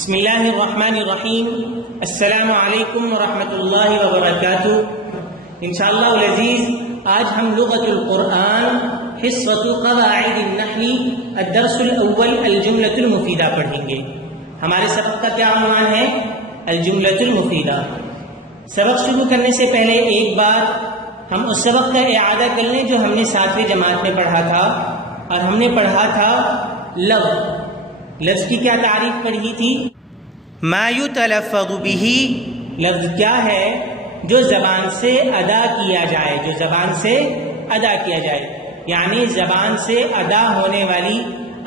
بسم اللہ الرحمن الرحیم۔ السلام علیکم ورحمۃ اللہ وبرکاتہ۔ انشاءاللہ العزیز آج ہم لغت القرآن حصۃ قواعد النحو الدرس الاول الجملۃ المفیدہ پڑھیں گے۔ ہمارے سبق کا کیا عنوان ہے؟ الجملۃ المفیدہ۔ سبق شروع کرنے سے پہلے ایک بات ہم اس سبق کا اعادہ کر لیں جو ہم نے 7ویں جماعت میں پڑھا تھا، اور ہم نے پڑھا تھا لفظ کی کیا تعریف پڑھی تھی؟ ما یتلفظ بہ، لفظ کیا ہے جو زبان سے ادا کیا جائے، جو زبان سے ادا کیا جائے، یعنی زبان سے ادا ہونے والی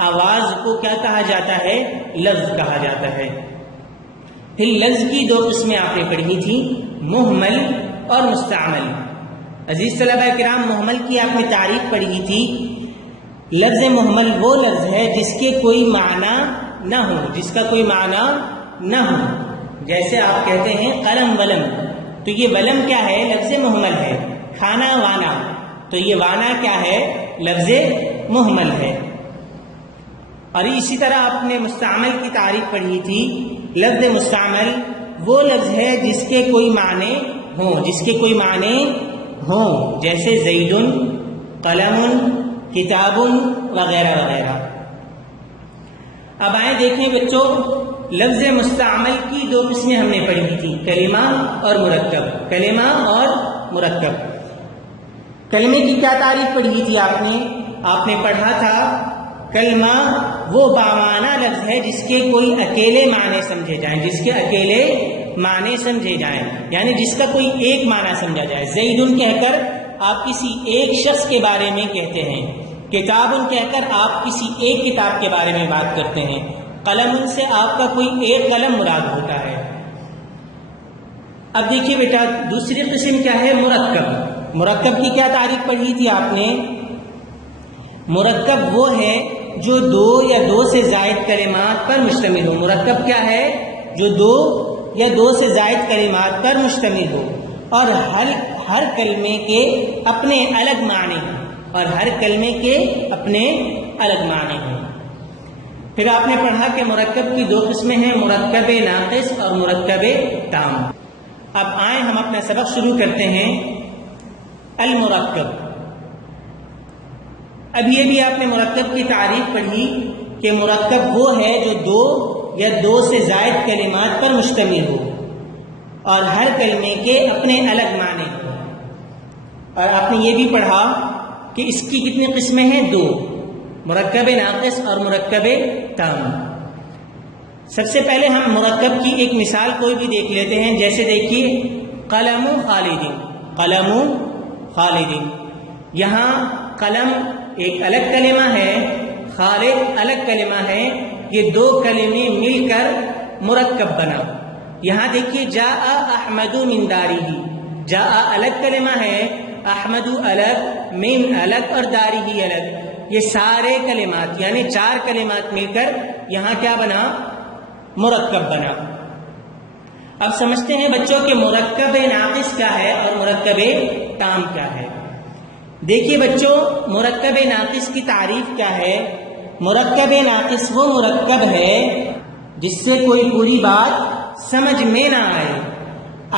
آواز کو کیا کہا جاتا ہے؟ لفظ کہا جاتا ہے۔ پھر لفظ کی 2 قسمیں آپ نے پڑھی تھی، محمل اور مستعمل۔ عزیز طلبہ کرام، محمل کی آپ نے تعریف پڑھی تھی۔ لفظ محمل وہ لفظ ہے جس کے کوئی معنی نہ ہو، جس کا کوئی معنی نہ ہو۔ جیسے آپ کہتے ہیں قلم ولم، تو یہ ولم کیا ہے؟ لفظ محمل ہے۔ کھانا وانا، تو یہ وانا کیا ہے؟ لفظ محمل ہے۔ اور اسی طرح آپ نے مستعمل کی تعریف پڑھی تھی۔ لفظ مستعمل وہ لفظ ہے جس کے کوئی معنی ہوں، جس کے کوئی معنی ہوں، جیسے زید، قلم، کتاب وغیرہ وغیرہ۔ اب آئیں دیکھیں بچوں، لفظ مستعمل کی 2 قسمیں ہم نے پڑھی تھی، کلمہ اور مرکب۔ کلمہ اور مرکب۔ کلمے کی کیا تعریف پڑھی تھی آپ نے پڑھا تھا کلمہ وہ بامعنی لفظ ہے جس کے کوئی اکیلے معنی سمجھے جائیں، جس کے اکیلے معنی سمجھے جائیں، یعنی جس کا کوئی ایک معنی سمجھا جائے۔ زیدن کہہ کر آپ کسی ایک شخص کے بارے میں کہتے ہیں، کتاب کہہ کر آپ کسی ایک کتاب کے بارے میں بات کرتے ہیں، قلم سے آپ کا کوئی ایک قلم مراد ہوتا ہے۔ اب دیکھیے بیٹا، دوسری قسم کیا ہے؟ مرکب۔ مرکب کی کیا تعریف پڑھی تھی آپ نے؟ مرکب وہ ہے جو 2 یا 2 سے زائد کلمات پر مشتمل ہو۔ مرکب کیا ہے؟ جو 2 یا 2 سے زائد کلمات پر مشتمل ہو، اور ہر کلمے کے اپنے الگ معنی ہوں، اور ہر کلمے کے اپنے الگ معنی ہوں۔ پھر آپ نے پڑھا کہ مرکب کی 2 قسمیں ہیں، مرکب ناقص اور مرکب تام۔ اب آئیں ہم اپنا سبق شروع کرتے ہیں۔ المرکب۔ اب یہ بھی آپ نے مرکب کی تعریف پڑھی کہ مرکب وہ ہے جو 2 یا 2 سے زائد کلمات پر مشتمل ہو، اور ہر کلمے کے اپنے الگ معنی ہوں۔ اور آپ نے یہ بھی پڑھا کہ اس کی کتنی قسمیں ہیں؟ 2، مرکب ناقص اور مرکب تام۔ سب سے پہلے ہم مرکب کی ایک مثال کوئی بھی دیکھ لیتے ہیں، جیسے دیکھیے قلم خالد۔ قلم خالد، یہاں قلم ایک الگ کلمہ ہے، خالد الگ کلمہ ہے، یہ 2 کلمے مل کر مرکب بنا۔ یہاں دیکھیے جاء احمد من دارہ، جاء الگ کلمہ ہے، احمد الگ، من الگ اور دارہ الگ، یہ سارے کلمات یعنی 4 کلمات مل کر یہاں کیا بنا؟ مرکب بنا۔ اب سمجھتے ہیں بچوں کہ مرکب ناقص کیا ہے اور مرکب تام کیا ہے۔ دیکھیے بچوں، مرکب ناقص کی تعریف کیا ہے؟ مرکب ناقص وہ مرکب ہے جس سے کوئی پوری بات سمجھ میں نہ آئے،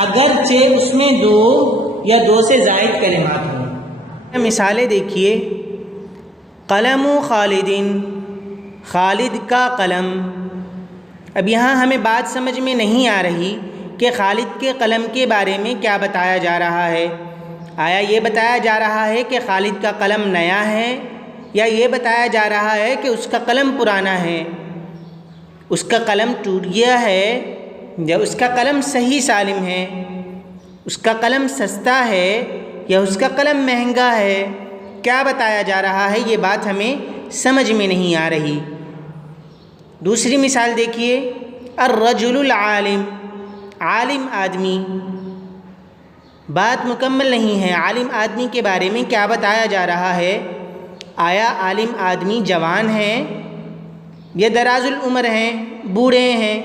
اگرچہ اس میں 2 یا 2 سے زائد کلمات ہوں۔ مثالیں دیکھیے، قلم خالد، خالد کا قلم۔ اب یہاں ہمیں بات سمجھ میں نہیں آ رہی کہ خالد کے قلم کے بارے میں کیا بتایا جا رہا ہے۔ آیا یہ بتایا جا رہا ہے کہ خالد کا قلم نیا ہے، یا یہ بتایا جا رہا ہے کہ اس کا قلم پرانا ہے، اس کا قلم ٹوٹ گیا ہے، یا اس کا قلم صحیح سالم ہے، اس کا قلم سستا ہے یا اس کا قلم مہنگا ہے؟ کیا بتایا جا رہا ہے؟ یہ بات ہمیں سمجھ میں نہیں آ رہی۔ دوسری مثال دیکھیے، الرجل العالم، عالم آدمی۔ بات مکمل نہیں ہے، عالم آدمی کے بارے میں کیا بتایا جا رہا ہے؟ آیا عالم آدمی جوان ہے یا دراز العمر ہیں، بوڑھے ہیں؟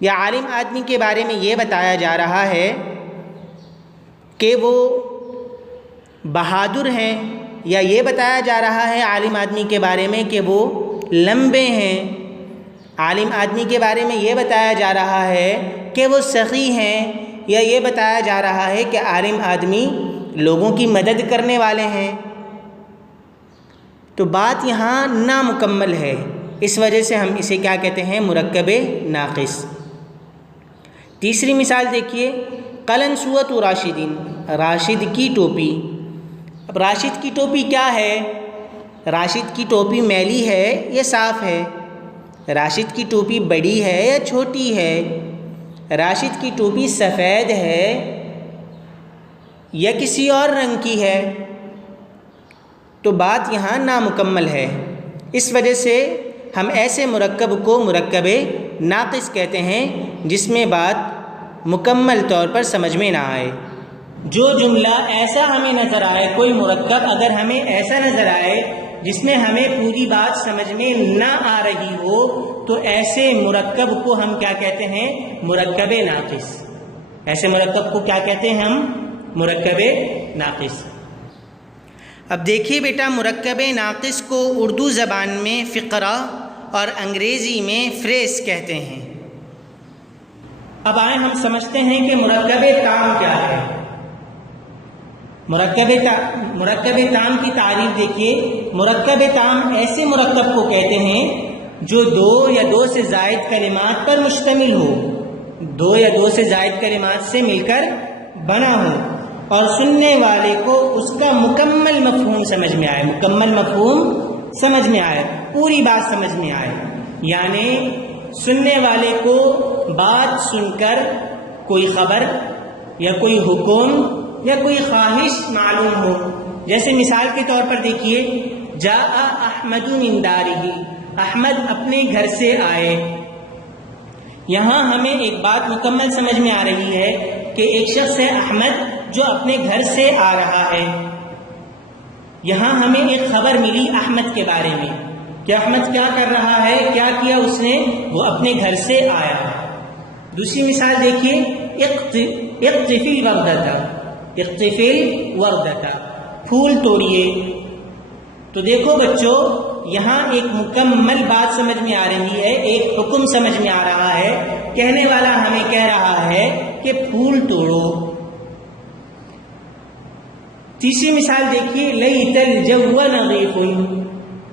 یا عالم آدمی کے بارے میں یہ بتایا جا رہا ہے کہ وہ بہادر ہیں، یا یہ بتایا جا رہا ہے عالم آدمی کے بارے میں کہ وہ لمبے ہیں؟ عالم آدمی کے بارے میں یہ بتایا جا رہا ہے کہ وہ سخی ہیں، یا یہ بتایا جا رہا ہے کہ عالم آدمی لوگوں کی مدد کرنے والے ہیں؟ تو بات یہاں نامکمل ہے، اس وجہ سے ہم اسے کیا کہتے ہیں؟ مرکب ناقص۔ تیسری مثال دیکھیے، قلنسوۃ راشدین، راشد کی ٹوپی۔ اب راشد کی ٹوپی کیا ہے؟ راشد کی ٹوپی میلی ہے یا صاف ہے؟ راشد کی ٹوپی بڑی ہے یا چھوٹی ہے؟ راشد کی ٹوپی سفید ہے یا کسی اور رنگ کی ہے؟ تو بات یہاں نامکمل ہے، اس وجہ سے ہم ایسے مرکب کو مرکب ناقص کہتے ہیں جس میں بات مکمل طور پر سمجھ میں نہ آئے۔ جو جملہ ایسا ہمیں نظر آئے، کوئی مرکب اگر ہمیں ایسا نظر آئے جس میں ہمیں پوری بات سمجھ میں نہ آ رہی ہو، تو ایسے مرکب کو ہم کیا کہتے ہیں؟ مرکب ناقص۔ ایسے مرکب کو کیا کہتے ہیں ہم؟ مرکب ناقص۔ اب دیکھیے بیٹا، مرکب ناقص کو اردو زبان میں فقرہ اور انگریزی میں فریز کہتے ہیں۔ اب آئیں ہم سمجھتے ہیں کہ مرکب تام کیا ہے۔ مرکب تام کی تعریف دیکھیے۔ مرکب تام ایسے مرکب کو کہتے ہیں جو دو یا دو سے زائد کلمات پر مشتمل ہو، دو یا دو سے زائد کلمات سے مل کر بنا ہو، اور سننے والے کو اس کا مکمل مفہوم سمجھ میں آئے، مکمل مفہوم سمجھ میں آئے، پوری بات سمجھ میں آئے۔ یعنی سننے والے کو بات سن کر کوئی خبر یا کوئی حکم یا کوئی خواہش معلوم ہو۔ جیسے مثال کے طور پر دیکھیے، جاء احمد من دارہ، احمد اپنے گھر سے آئے۔ یہاں ہمیں ایک بات مکمل سمجھ میں آ رہی ہے کہ ایک شخص ہے احمد جو اپنے گھر سے آ رہا ہے۔ یہاں ہمیں ایک خبر ملی احمد کے بارے میں کہ احمد کیا کر رہا ہے، کیا کیا اس نے، وہ اپنے گھر سے آیا۔ دوسری مثال دیکھیے، اقطفی الوردۃ، اقطفی الوردۃ، پھول توڑیے۔ تو دیکھو بچوں، یہاں ایک مکمل بات سمجھ میں آ رہی ہے، ایک حکم سمجھ میں آ رہا ہے، کہنے والا ہمیں کہہ رہا ہے کہ پھول توڑو۔ تیسری مثال دیکھیے، لیت الجو نظیف،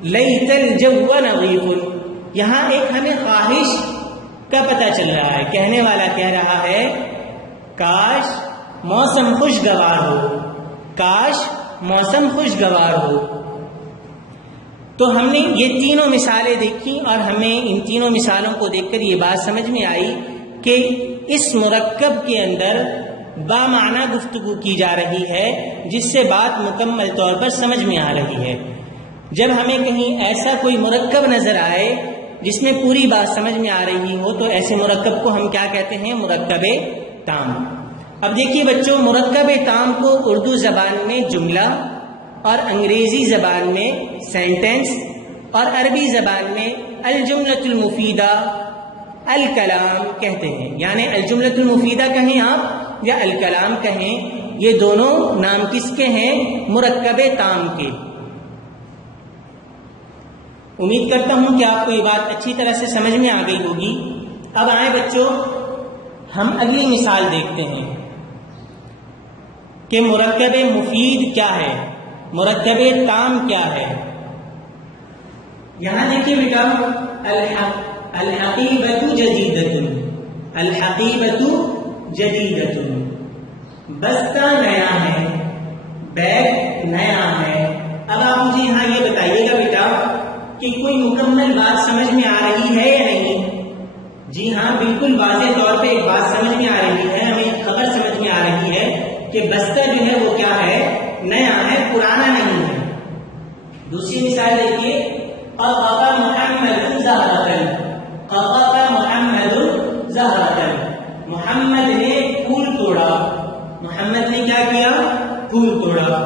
لیت الجو نظیف، یہاں ایک ہمیں خواہش کا پتہ چل رہا ہے، کہنے والا کہہ رہا ہے کاش موسم خوشگوار ہو، کاش موسم خوشگوار ہو۔ تو ہم نے یہ تینوں مثالیں دیکھی اور ہمیں ان تینوں مثالوں کو دیکھ کر یہ بات سمجھ میں آئی کہ اس مرکب کے اندر بامعنی گفتگو کی جا رہی ہے، جس سے بات مکمل طور پر سمجھ میں آ رہی ہے۔ جب ہمیں کہیں ایسا کوئی مرکب نظر آئے جس میں پوری بات سمجھ میں آ رہی ہو، تو ایسے مرکب کو ہم کیا کہتے ہیں؟ مرکب تام۔ اب دیکھیے بچوں، مرکب تام کو اردو زبان میں جملہ اور انگریزی زبان میں سینٹنس اور عربی زبان میں الجملۃ المفیدہ، الکلام کہتے ہیں۔ یعنی الجملۃ المفیدہ کہیں آپ یا الکلام کہیں، یہ دونوں نام کس کے ہیں؟ مرکب تام کے۔ امید کرتا ہوں کہ آپ کو یہ بات اچھی طرح سے سمجھ میں آ گئی ہوگی۔ اب آئیں بچوں، ہم اگلی مثال دیکھتے ہیں کہ مرکب مفید کیا ہے، مرکب تام کیا ہے۔ یہاں دیکھیے بیٹا، الحقیبۃ جدیدۃ، الحقیبۃ جدیدۃ، بستہ نیا ہے، بیگ نیا ہے۔ اب آپ مجھے یہاں یہ بتائیے گا بیٹا کہ کوئی مکمل بات سمجھ میں آ رہی ہے یا نہیں؟ جی ہاں، بالکل واضح طور پہ ایک بات سمجھ میں آ رہی ہے، ہمیں ایک خبر سمجھ میں آ رہی ہے کہ بستہ جو ہے وہ کیا ہے؟ نیا ہے، پرانا نہیں ہے۔ دوسری مثال دیکھیے، قطف محمد زہرۃ، قطف محمد زہرۃ، محمد نے پھول توڑا، محمد نے کیا کیا؟ پھول توڑا۔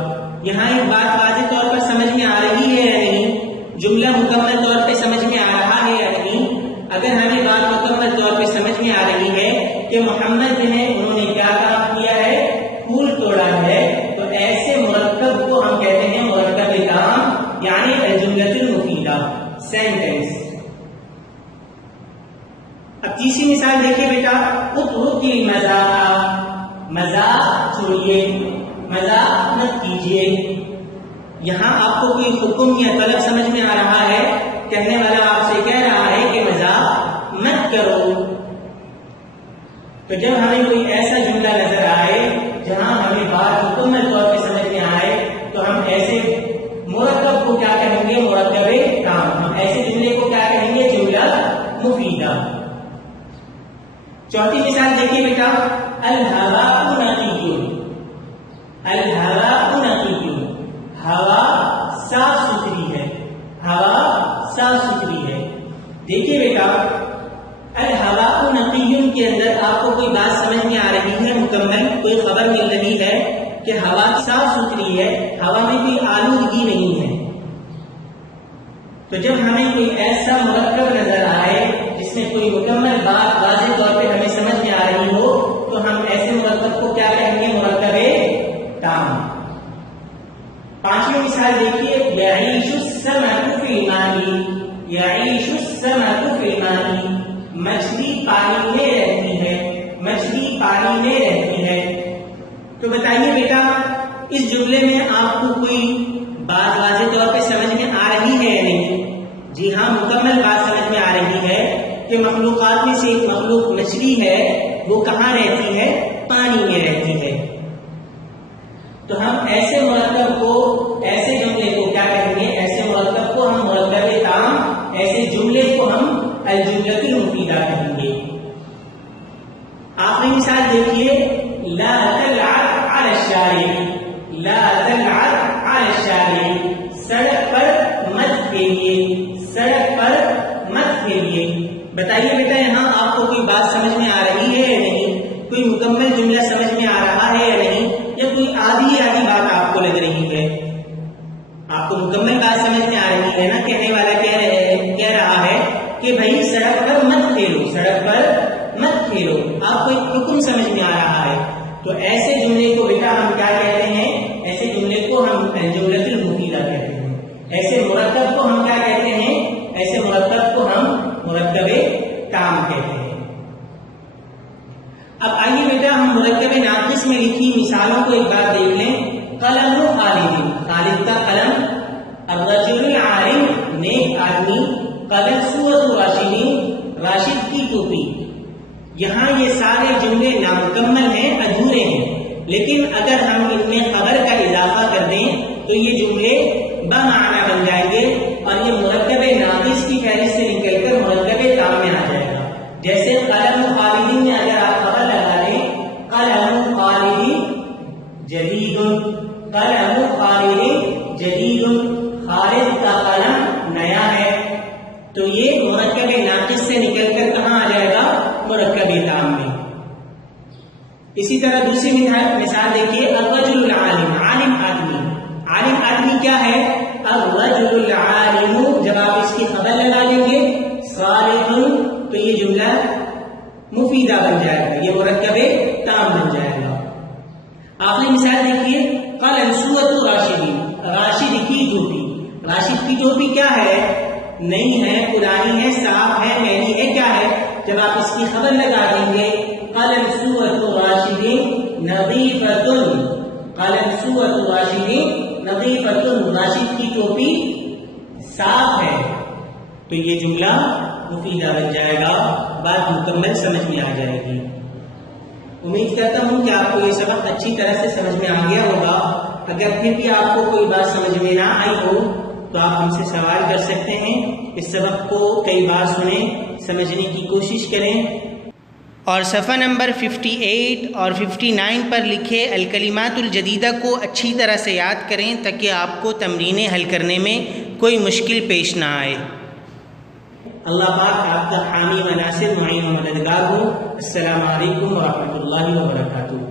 یہاں ایک بات واضح طور پر سمجھ میں آ رہی ہے یا نہیں؟ جملہ مکمل طور پہ سمجھ میں آ رہا ہے یا نہیں؟ اگر ہمیں بات مکمل طور پہ سمجھ میں آ رہی ہے کہ محمد نے انہوں نے کیا کام کیا ہے؟ پھول توڑا ہے، تو ایسے مرکب کو ہم کہتے ہیں مرکب تام، یعنی الجملۃ المفیدہ، سینٹنس۔ تیسری مثال دیکھیے بیٹا، اترکی المزاح، مزاح چھوڑیے، مزاح مت کیجیے۔ یہاں آپ کو کوئی حکم یا طلب سمجھ میں آ رہا ہے، کہنے والا آپ سے کہہ رہا ہے کہ مزاح مت کرو۔ تو جب ہمیں کوئی ایسا جملہ نظر آئے جہاں ہمیں بات مکمل طور پہ سمجھ میں آئے تو ہم ایسے مرکب کو کیا کہیں گے؟ مرکب تام۔ ہم ایسے جملے کو کیا کہیں گے؟ جملہ مفیدہ۔ چوتھی مثال دیکھیے بیٹا، الہواء نقی، الہواء نقی، ہوا صاف ستھری ہے، ہوا صاف ستھری ہے۔ دیکھیے بیٹا، الہواء نقی کے اندر آپ کو کوئی بات سمجھ میں آ رہی ہے، مکمل کوئی خبر مل رہی ہے کہ ہوا صاف ستھری ہے، ہوا میں کوئی آلودگی نہیں ہے۔ تو جب ہمیں کوئی ایسا مرکب نظر آئے جس میں کوئی مکمل بات واضح طور پہ ہمیں سمجھ میں آ رہی ہو تو ہم ایسے مرکب کو کیا کہیں گے؟ مرکب تام۔ پانچویں مثال دیکھیے، یعیش السمک فی الماء، یعیش السمک فی الماء، مچھلی پانی میں رہتی ہے، مچھلی پانی میں رہتی ہے۔ تو بتائیے بیٹا، اس جملے میں آپ کو کوئی بات واضح طور پہ سمجھ میں آ رہی ہے یا نہیں؟ جی ہاں، مکمل بات سمجھ میں آ رہی ہے کہ مخلوقات میں سے ایک مخلوق مچھلی ہے، وہ کہاں رہتی ہے؟ پانی میں رہتی ہے۔ تو ہم ایسے مرکب کو، ایسے جملے کو کیا کہیں گے؟ ایسے مرکب کو ہم مرکب تام، ایسے جملے کو ہم الجملۃ المفیدہ کہیں گے۔ آخری مثال دیکھیے، لا تلعب علی الشارع، لا تلعب علی الشارع، سڑک پر مت کھیلیے، سڑک پر مت کھیلیے۔ بتائیے بیٹا، یہاں آپ کو کوئی بات سمجھ میں آ رہی ہے یا نہیں؟ کوئی مکمل جملہ سمجھ میں آ رہا ہے یا نہیں؟ یا کوئی آدھی بات آپ کو لگ رہی ہے؟ آپ کو مکمل بات سمجھ میں آ رہی ہے نا؟ کہنے والا کہہ رہا ہے کہ بھائی سڑک پر مت کھیلو، سڑک پر مت کھیلو، آپ کو ایک حکم سمجھ میں آ رہا ہے۔ تو ایسے جملے کو بیٹا ہم کیا کہتے ہیں؟ ایسے جملے کو ہم الجملۃ المفیدہ کہتے ہیں۔ ایسے مرکب کو ہم کیا کہتے ہیں؟ ایسے مرکب کو ہم مرکب تام کہتے ہیں۔ اب آئیے بیٹا ہم مرکب ناقص میں لکھی مثالوں کو ایک بار دیکھ لیں۔ قلم خالد، خالد کا قلم، الرجل العالم، نیک آدمی، قلم راشد، راشد کی ٹوپی۔ یہاں یہ سارے جملے نامکمل ہیں، ادھورے ہیں، لیکن اگر ہم ان میں خبر کا اضافہ کر دیں تو یہ جملے بمعنی بن جائیں گے اور یہ مرکب ناقص کی فہرست سے نکل کر مرکب تام میں آ جائے گا۔ جیسے قلم خالد میں اگر آپ خبر لگا دیں، قلم خالد جدید، قلم خالد جدید، خالد کا قلم نیا ہے، تو یہ مرکب ناقص سے نکل کر کہاں آ جائے گا؟ مرکب تام میں۔ اسی طرح دوسری مثال دیکھیے، الرجل العالم، عالم آدمی، عالم آدمی کیا ہے؟ الرجل العالم، جب آپ اس کی خبر لگا لیں گے صالح تو یہ جملہ مفیدہ بن جائے گا، یہ مرکب تام بن جائے گا۔ آخری مثال دیکھیے، قال سورۃ راشد، راشد کی ٹوپی، راشد کی ٹوپی کیا ہے؟ نئی ہے، پرانی ہے، صاف ہے، میلی ہے، کیا ہے؟ جب آپ اس کی خبر لگا دیں گے، قلم سورۃ راشد نظیفۃ، قلم سورۃ راشد نظیفۃ، راشد کی ٹوپی صاف ہے، تو یہ جملہ مفیدہ بن جائے گا، بات مکمل سمجھ میں آ جائے گی۔ امید کرتا ہوں کہ آپ کو یہ سبق اچھی طرح سے سمجھ میں آ گیا ہوگا۔ اگر پھر بھی آپ کو کوئی بات سمجھ میں نہ آئی ہو تو آپ ہم سے سوال کر سکتے ہیں۔ اس سبق کو کئی بار سنیں، سمجھنے کی کوشش کریں، اور صفحہ نمبر 58 اور 59 پر لکھے الکلمات الجدیدہ کو اچھی طرح سے یاد کریں تاکہ آپ کو تمرینیں حل کرنے میں کوئی مشکل پیش نہ آئے۔ اللہ پاک آپ کا حامی و ناصر، معین و مددگار ہو۔ السلام علیکم ورحمۃ اللہ وبرکاتہ۔